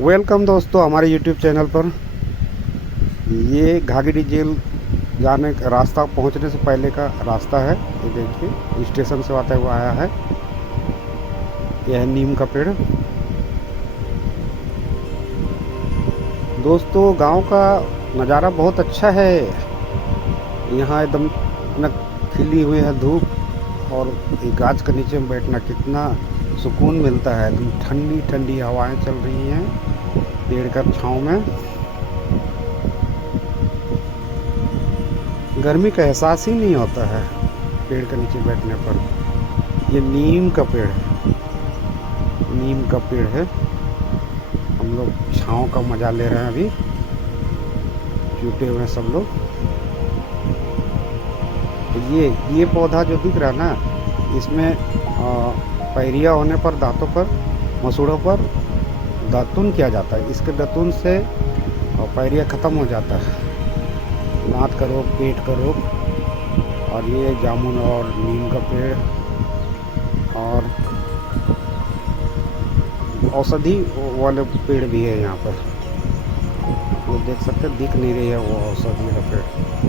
Welcome दोस्तों हमारे YouTube channel पर। ये घाघरी झील जाने का रास्ता, पहुंचने से पहले का रास्ता है। ये देखिए स्टेशन से आते हुआ आया है। यह है नीम का पेड़। दोस्तों गांव का नज़ारा बहुत अच्छा है। यहाँ एकदम न खिली हुई है धूप, और एक गाछ के नीचे में बैठना कितना सुकून मिलता है। एकदम ठंडी ठंडी हवाएं चल रही हैं पेड़ का छाँव में। गर्मी का एहसास ही नहीं होता है पेड़ के नीचे बैठने पर। ये नीम का पेड़ है, नीम का पेड़ है। हम लोग छाँव का मज़ा ले रहे हैं अभी, जुटे हुए हैं सब लोग। तो ये पौधा जो दिख रहा है ना, इसमें पैरिया होने पर, दांतों पर, मसूड़ों पर दातुन किया जाता है। इसके दातुन से पैरिया ख़त्म हो जाता है, दांत का रोग, पेट का रोग। और ये जामुन और नीम का पेड़ और औषधि वाले पेड़ भी है यहाँ पर। आप लोग देख सकते हैं, दिख नहीं रही है वो औषधि का पेड़।